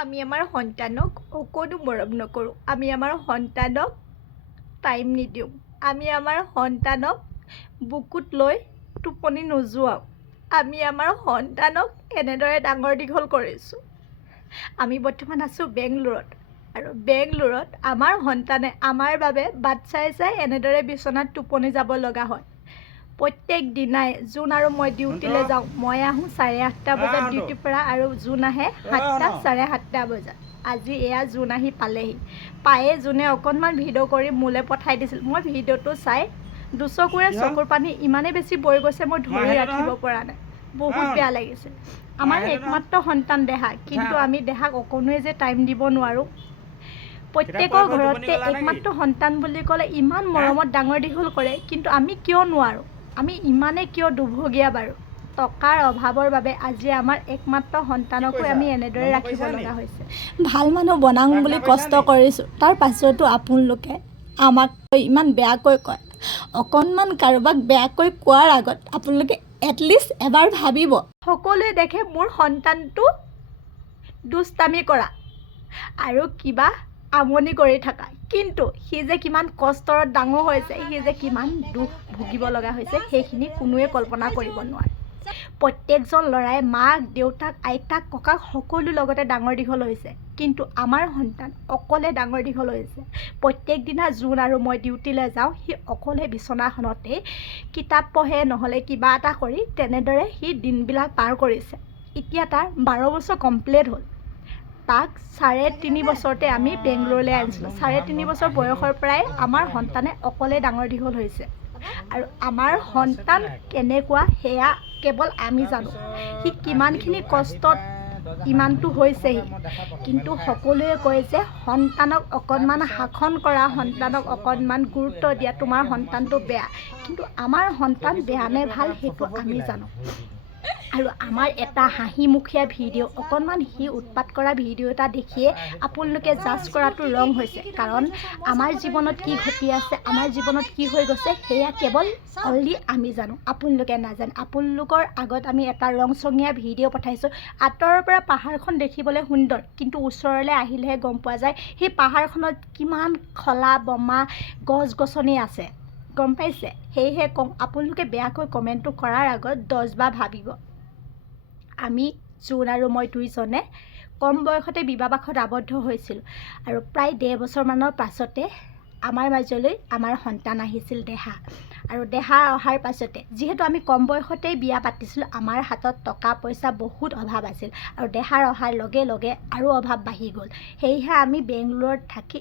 আমি আমাৰ সন্তানক অকণো মৰম নকৰোঁ। আমি আমাৰ সন্তানক টাইম নিদিওঁ। আমি আমাৰ সন্তানক বুকুত লৈ টোপনি নোযোৱাওঁ। আমি আমাৰ সন্তানক এনেদৰে ডাঙৰ দীঘল কৰিছোঁ। আমি বৰ্তমান আছোঁ বেংগলোৰত, আৰু বেংগলোৰত আমাৰ সন্তানে আমাৰ বাবে বাট চাই চাই এনেদৰে বিচনাত টোপনি যাব লগা হয়। প্ৰত্যেক দিনাই জোন আৰু মই ডিউটিলৈ যাওঁ। মই আহোঁ 8:30 বজাত ডিউটিৰ পৰা, আৰু জোন আহে 7টা 7:30 বজাত। আজি এয়া জোন আহি পালেহি। পায়ে জোনে অকণমান ভিডিঅ' কৰি মোলৈ পঠাই দিছিল। মই ভিডিঅ'টো চাই দুচকুৰে চকুৰ পানী ইমানেই বেছি বৈ গৈছে, মই ধৰি ৰাখিব পৰা নাই। বহুত বেয়া লাগিছিল। আমাৰ একমাত্ৰ সন্তান দেহা, কিন্তু আমি দেহাক অকণোৱে যে টাইম দিব নোৱাৰোঁ। প্ৰত্যেকৰ ঘৰতে একমাত্ৰ সন্তান বুলি ক'লে ইমান মৰমত ডাঙৰ দীঘল কৰে, কিন্তু আমি কিয় নোৱাৰোঁ? আমি ইমানে কিয় দুৰ্ভগীয়া বাৰু? টকাৰ অভাৱৰ বাবে আজি আমাৰ একমাত্ৰ সন্তানকো আমি এনেদৰে ৰাখিব লগা হৈছে। ভাল মানুহ বনাওঁ বুলি কষ্ট কৰিছোঁ, তাৰ পাছতো আপোনালোকে আমাক ইমান বেয়াকৈ কয়। অকণমান কাৰোবাক বেয়াকৈ কোৱাৰ আগত আপোনালোকে এটলিষ্ট এবাৰ ভাবিব। সকলোৱে দেখে মোৰ সন্তানটো দুষ্টামি কৰা আৰু কিবা আমনি কৰি থকা, কিন্তু সি যে কিমান কষ্টৰত ডাঙৰ হৈছে, সি যে কিমান দুখ ভুগিব লগা হৈছে, সেইখিনি কোনোৱে কল্পনা কৰিব নোৱাৰে। প্ৰত্যেকজন ল'ৰাই মাক, দেউতাক, আইতাক, ককাক সকলো লগতে ডাঙৰ দীঘল হৈছে, কিন্তু আমাৰ সন্তান অকলে ডাঙৰ দীঘল হৈছে। প্ৰত্যেক দিনা জোন আৰু মই ডিউটিলৈ যাওঁ, সি অকলে বিচনাখনতেই কিতাপ পঢ়ে, নহ'লে কিবা এটা কৰি তেনেদৰে সি দিনবিলাক পাৰ কৰিছে। এতিয়া তাৰ 12 বছৰ কমপ্লিট হ'ল। তাক 3.5 বছৰতে আমি বেংগলোৰলৈ আনিছিলোঁ। 3.5 বছৰ বয়সৰ পৰাই আমাৰ সন্তানে অকলে ডাঙৰ দীঘল হৈছে, আৰু আমাৰ সন্তান কেনেকুৱা সেয়া কেৱল আমি জানো। সি কিমানখিনি কষ্টত ইমানটো হৈছেহি, কিন্তু সকলোৱে কয় যে সন্তানক অকণমান শাসন কৰা, সন্তানক অকণমান গুৰুত্ব দিয়া, তোমাৰ সন্তানটো বেয়া। কিন্তু আমাৰ সন্তান বেয়া নে ভাল সেইটো আমি জানো। আৰু আমাৰ এটা হাঁহিমুখীয়া ভিডিঅ', অকণমান সি উৎপাত কৰা ভিডিঅ' এটা দেখিয়ে আপোনালোকে জাজ কৰাটো ৰং হৈছে। কাৰণ আমাৰ জীৱনত কি ঘটি আছে, আমাৰ জীৱনত কি হৈ গৈছে, সেয়া কেৱল অনলি আমি জানো, আপোনালোকে নাজানে। আপোনালোকৰ আগত আমি এটা ৰংচঙীয়া ভিডিঅ' পঠাইছোঁ। আঁতৰৰ পৰা পাহাৰখন দেখিবলৈ সুন্দৰ, কিন্তু ওচৰলৈ আহিলেহে গম পোৱা যায় সেই পাহাৰখনত কিমান খলা বমা গছ গছনি আছে, গম পাইছে? সেয়েহে কওঁ, আপোনালোকে বেয়াকৈ কমেণ্টটো কৰাৰ আগত 10 বাৰ ভাবিব। আমি জোন আৰু মই দুইজনে কম বয়সতে বিবাহপাশত আবদ্ধ হৈছিলোঁ, আৰু প্ৰায় 1.5 বছৰমানৰ পাছতে আমাৰ মাজলৈ আমাৰ সন্তান আহিছিল দেহা। আৰু দেহা অহাৰ পাছতে, যিহেতু আমি কম বয়সতেই বিয়া পাতিছিলোঁ, আমাৰ হাতত টকা পইচা বহুত অভাৱ আছিল, আৰু দেহাৰ অহাৰ লগে লগে আৰু অভাৱ বাঢ়ি গ'ল। সেয়েহে আমি বেংগলোৰত থাকি